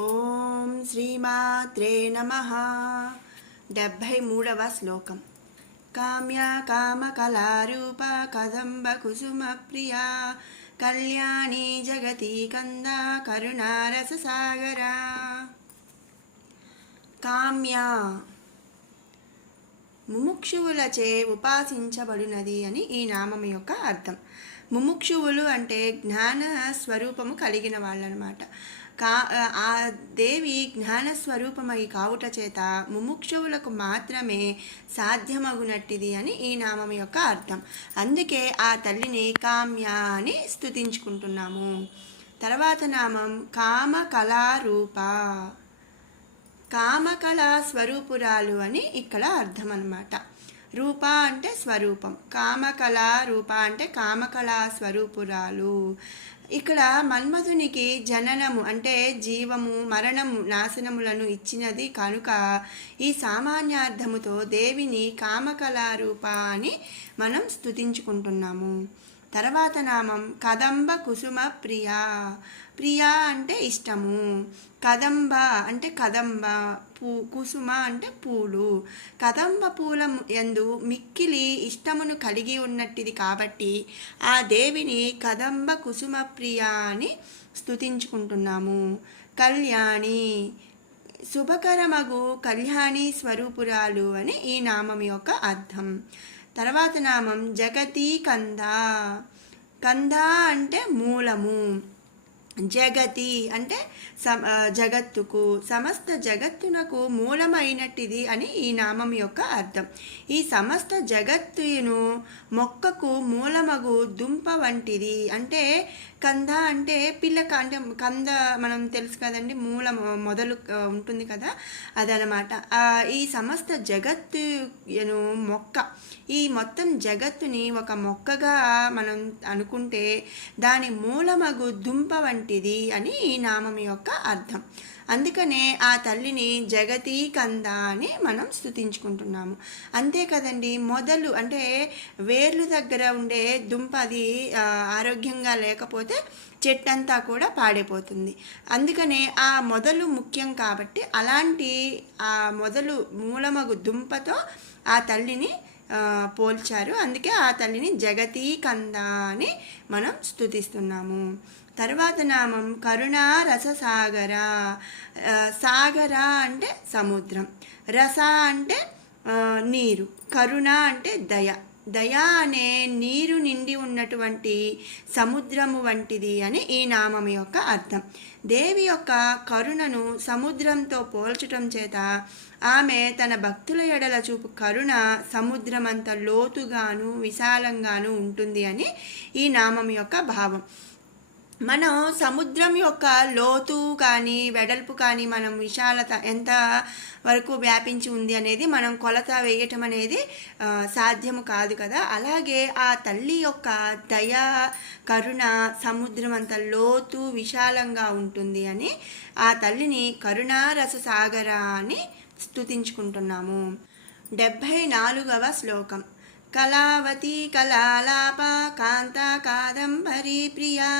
ఓం శ్రీమాత్రే నమః. 73వ శ్లోకం. కామ్య కామకళారూప కదంబ కుసుమ ప్రియా కళ్యాణి జగతి కంద కరుణారస సాగరా. కామ్య ముముక్షువులచే ఉపాసించబడినది అని ఈ నామం యొక్క అర్థం. ముముక్షువులు అంటే జ్ఞాన స్వరూపము కలిగిన వాళ్ళనమాట. ఆ దేవి జ్ఞానస్వరూపమై కావుట చేత ముముక్షువులకు మాత్రమే సాధ్యమగునట్టిది అని ఈ నామం యొక్క అర్థం. అందుకే ఆ తల్లిని కామ్య అని స్తుతించుకుంటున్నాము. తర్వాత నామం కామకళారూప. కామకళా స్వరూపురాలు అని ఇక్కడ అర్థం అన్నమాట. రూప అంటే స్వరూపం, కామకళా రూప అంటే కామకళా స్వరూపురాలు. ఇక్కడ మన్మధునికి జననము అంటే జీవము, మరణము, నాశనములను ఇచ్చినది కనుక ఈ సామాన్యార్థముతో దేవిని కామకళారూప అని మనం స్తుతించుకుంటున్నాము. తర్వాత నామం కదంబ కుసుమ ప్రియా. ప్రియా అంటే ఇష్టము, కదంబ అంటే కదంబ, కుసుమ అంటే పూలు. కదంబ పూల యందు మిక్కిలి ఇష్టమును కలిగి ఉన్నట్టిది కాబట్టి ఆ దేవిని కదంబ కుసుమ ప్రియా అని స్తుతించుకుంటున్నాము. కళ్యాణి శుభకరమగు కళ్యాణి స్వరూపురాలు అని ఈ నామం యొక్క అర్థం. తర్వాత నామం జగతి కంద. కంద అంటే మూలము, జగతి అంటే జగత్తుకు, సమస్త జగత్తునకు మూలమైనట్టిది అని ఈ నామం యొక్క అర్థం. ఈ సమస్త జగత్తును మొక్కకు మూలమగు దుంప వంటిది. అంటే కంద అంటే పిల్లక, అంటే కంద మనం తెలుసు కదండి, మూల మొదలు ఉంటుంది కదా, అదనమాట. ఈ సమస్త జగత్తును మొక్క, ఈ మొత్తం జగత్తుని ఒక మొక్కగా మనం అనుకుంటే దాని మూలమగు దుంప వంటిది అని ఈ నామం యొక్క అర్థం. అందుకనే ఆ తల్లిని జగతి కంద అని మనం స్తుతించుకుంటున్నాము. అంతే కదండి, మొదలు అంటే వేర్లు దగ్గర ఉండే దుంప అది ఆరోగ్యంగా లేకపోతే చెట్టంతా కూడా పాడైపోతుంది. అందుకనే ఆ మొదలు ముఖ్యం కాబట్టి అలాంటి ఆ మొదలు మూలమగు దుంపతో ఆ తల్లిని పోల్చారు. అందుకే ఆ తల్లిని జగతి కంద అని మనం స్తుతిస్తున్నాము. తర్వాత నామం కరుణా రస సాగర. సాగర అంటే సముద్రం, రస అంటే నీరు, కరుణ అంటే దయ. దయ అనే నీరు నిండి ఉన్నటువంటి సముద్రము వంటిది అని ఈ నామం యొక్క అర్థం. దేవి యొక్క కరుణను సముద్రంతో పోల్చటం చేత ఆమె తన భక్తుల ఎడల చూపు కరుణ సముద్రమంత లోతుగాను విశాలంగాను ఉంటుంది అని ఈ నామం యొక్క భావం. మనం సముద్రం యొక్క లోతు కానీ వెడల్పు కానీ మనం విశాలత ఎంత వరకు వ్యాపించి ఉంది అనేది మనం కొలత వేయటం అనేది సాధ్యము కాదు కదా. అలాగే ఆ తల్లి యొక్క దయ కరుణ సముద్రం అంత లోతు విశాలంగా ఉంటుంది అని ఆ తల్లిని కరుణారస సాగర అని స్తుతించుకుంటున్నాము. 74వ శ్లోకం. కళావతి కళాలాప కాంత కాదంబరి ప్రియా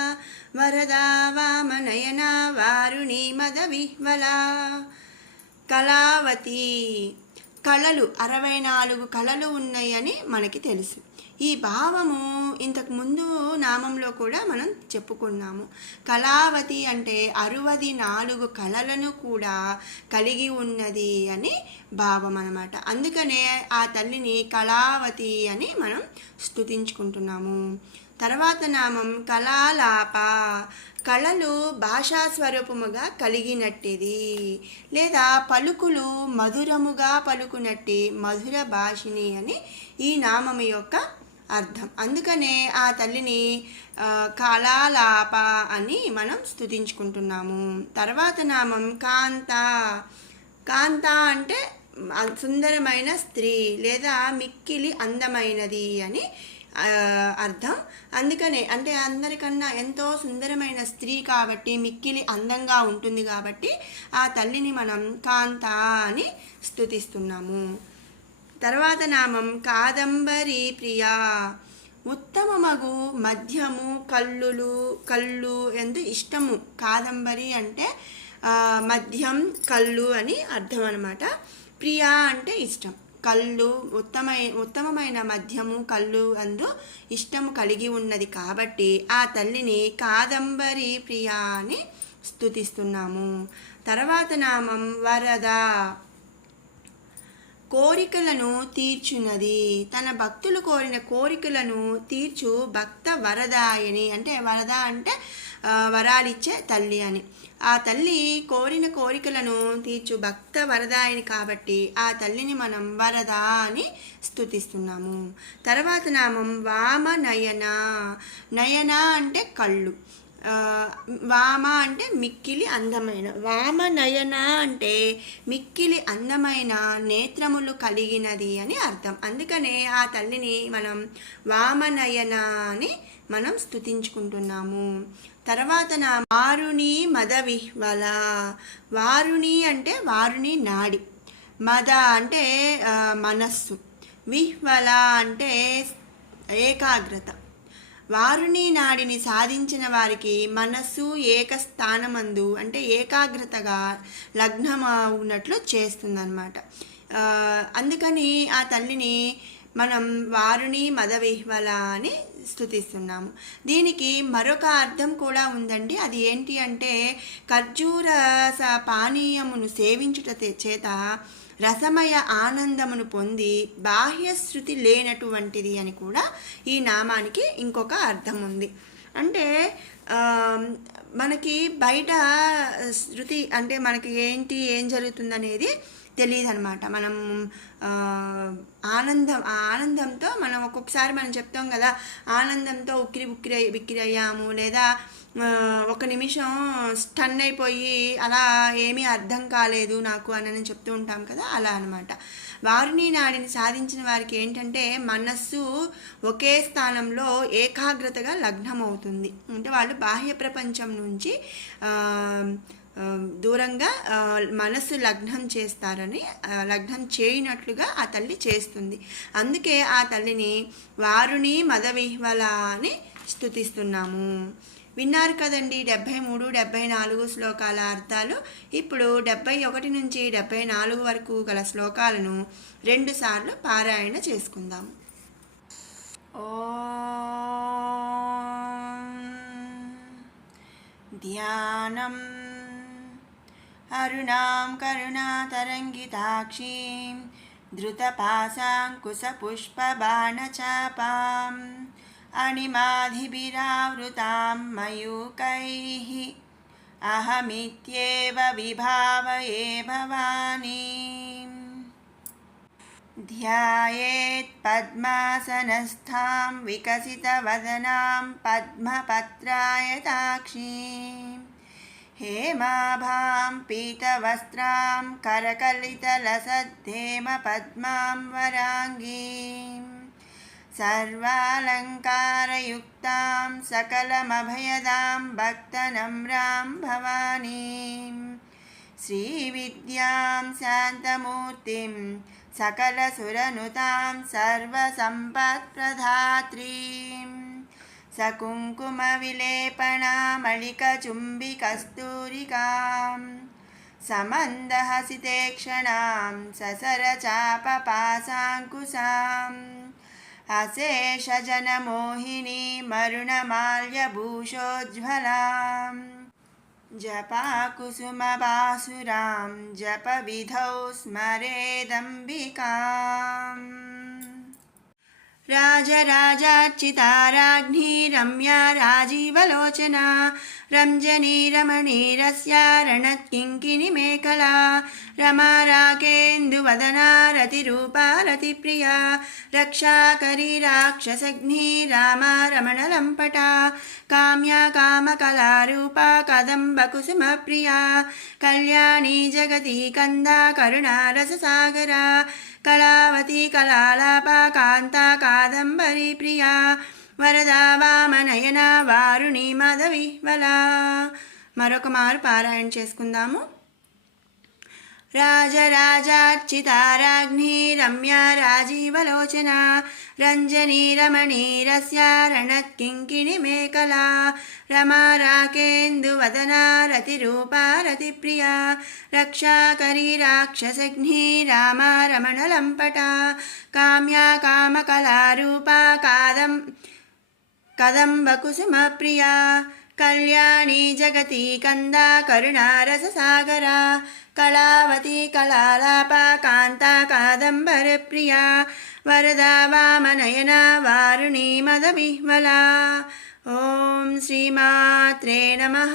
వరదా వామనయన వారుణి మద విహ్వలా. కళావతి కళలు 64 కళలు ఉన్నాయని మనకి తెలుసు. ఈ భావము ఇంతకు ముందు నామంలో కూడా మనం చెప్పుకున్నాము. కళావతి అంటే 64 కళలను కూడా కలిగి ఉన్నది అని భావం అన్నమాట. అందుకనే ఆ తల్లిని కళావతి అని మనం స్తుతించుకుంటున్నాము. తర్వాత నామం కళాలాప. కళలు భాషా స్వరూపముగా కలిగినట్టిది, లేదా పలుకులు మధురముగా పలుకునట్టి మధుర భాషిని అని ఈ నామము యొక్క అర్థం. అందుకనే ఆ తల్లిని కళాలాప అని మనం స్తుతించుకుంటున్నాము. తర్వాత నామం కాంత. కాంత అంటే సుందరమైన స్త్రీ లేదా మిక్కిలి అందమైనది అని అర్థం. అందుకనే అంటే అందరికన్నా ఎంతో సుందరమైన స్త్రీ కాబట్టి మిక్కిలి అందంగా ఉంటుంది కాబట్టి ఆ తల్లిని మనం కాంత అని స్తుతిస్తున్నాము. తర్వాత నామం కాదంబరి ప్రియా. ఉత్తమమగు మధ్యము కళ్ళు ఎందు ఇష్టము. కాదంబరి అంటే మద్యం కళ్ళు అని అర్థం అన్నమాట. ప్రియ అంటే ఇష్టం. కళ్ళు ఉత్తమమైన మద్యము కళ్ళు అందు ఇష్టము కలిగి ఉన్నది కాబట్టి ఆ తల్లిని కాదంబరి ప్రియ అని స్తుతిస్తున్నాము. తర్వాత నామం వరద, కోరికలను తీర్చున్నది. తన భక్తులు కోరిన కోరికలను తీర్చు భక్త వరదాయని. అంటే వరద అంటే వరాలిచ్చే తల్లి అని. ఆ తల్లి కోరిన కోరికలను తీర్చు భక్త వరదాయని కాబట్టి ఆ తల్లిని మనం వరద అని స్తుతిస్తున్నాము. తర్వాత నామం వామనయన. నయన అంటే కళ్ళు, వామ అంటే మిక్కిలి అందమైన. వామనయన అంటే మిక్కిలి అందమైన నేత్రములు కలిగినది అని అర్థం. అందుకనే ఆ తల్లిని మనం వామనయన అని మనం స్తుతించుకుంటున్నాము. తర్వాత నా వారుణి మద విహ్వల. వారుణి అంటే వారుణి నాడి, మద అంటే మనస్సు, విహ్వల అంటే ఏకాగ్రత. వారుణి నాడిని సాధించిన వారికి మనస్సు ఏకస్థానమందు అంటే ఏకాగ్రతగా లగ్నమవునట్లు చేస్తుందన్నమాట. అందుకని ఆ తల్లిని మనం వారుణి మద విహ్వల అని స్తుతిస్తున్నాము. దీనికి మరొక అర్థం కూడా ఉందండి. అది ఏంటి అంటే ఖర్జూర పానీయమును సేవించుట చేత రసమయ ఆనందమును పొంది బాహ్య శృతి లేనటువంటిది అని కూడా ఈ నామానికి ఇంకొక అర్థం ఉంది. అంటే మనకి బయట శృతి అంటే మనకి ఏం జరుగుతుందనేది తెలియదు అనమాట. మనం ఆనందంతో మనం ఒక్కొక్కసారి మనం చెప్తాం కదా, ఆనందంతో బిక్కిరయ్యాము, లేదా ఒక నిమిషం స్టన్ అయిపోయి అలా ఏమీ అర్థం కాలేదు నాకు అని చెప్తూ ఉంటాం కదా, అలా అనమాట. వారుని నాడిని సాధించిన వారికి ఏంటంటే మనస్సు ఒకే స్థానంలో ఏకాగ్రతగా లగ్నమవుతుంది. అంటే వాళ్ళు బాహ్య ప్రపంచం నుంచి దూరంగా మనస్సు లగ్నం చేయనట్లుగా ఆ తల్లి చేస్తుంది. అందుకే ఆ తల్లిని వారుని మద విహ్వల అని స్తుతిస్తున్నాము. విన్నారు కదండి 73, 74 శ్లోకాల అర్థాలు. ఇప్పుడు 71 నుంచి 74 వరకు గల శ్లోకాలను 2 సార్లు పారాయణ చేసుకుందాం. ధ్యానం అరుణాం కరుణాతరంగితాక్షీం ధృతపాశాంకుశపుష్పబాణచాపాం అణిమాధిభిరావృతాం మయూకైః అహమిత్యేవ విభావయే భవానీం. ధ్యాయేత్ పద్మాసనస్థాం వికసితవదనాం పద్మపత్రాయతాక్షీం హేమాభాం పీతవస్త్రాం కరకలితలసద్ధేమ పద్మాం వరాంగీం సర్వాలంకారయుక్తాం సకలమభయదాం భక్తనమ్రాం భవానీం శ్రీవిద్యాం శాంతమూర్తిం సకలసురనుతాం సర్వసంపత్ప్రదాత్రీం సకుంకుమవిలేపనామళికచుంబికస్తూరికాం సమందహసితేక్షణాం ససరచాపపాశాంకుశాం అశేషజనమోహినీ మరుణమాల్యభూషోజ్వలాం జపాకుసుమబాసురాం జపవిధౌ స్మరేదంబికాం. రాజరాజార్చితారాజ్ఞీ రమ్యా రాజీవలోచనా రంజనీ రమణీరస్యా రణత్కింకిణి మేఖలా రమా రాకేందువదనా రతిరూపా రతిప్రియా రక్షాకరీ రాక్షసగ్ని రామా రమణలంపటా కామ్యా కామకళారూపా కదంబకుసుమప్రియా కళ్యాణీ జగతి కందా కరుణారససాగరా కళావతి కళాలాపా కాంతా కాదంబరీ ప్రియా వరదా వామనయన వారుణి మద విహ్వల. మరొక మారు పారాయణ చేసుకుందాము. राजराजार्चिता राज्ञी रम्या राजीवलोचना रञ्जनी रमणीरस्या रणत्किङ्किणीमेखला रमा राकेन्दुवदना रतिरूपा रतिप्रिया रक्षाकरी राक्षसघ्नी रामा रमणलम्पटा काम्या कामकलारूपा कदम्बकुसुमप्रिया कल्याणी जगती कंदा करुणारससागरा कलावती कलालापा कांता कादंबर प्रिया वरदा वामनयना वारुणी मदविह्वला। ओम श्रीमात्रे नमः।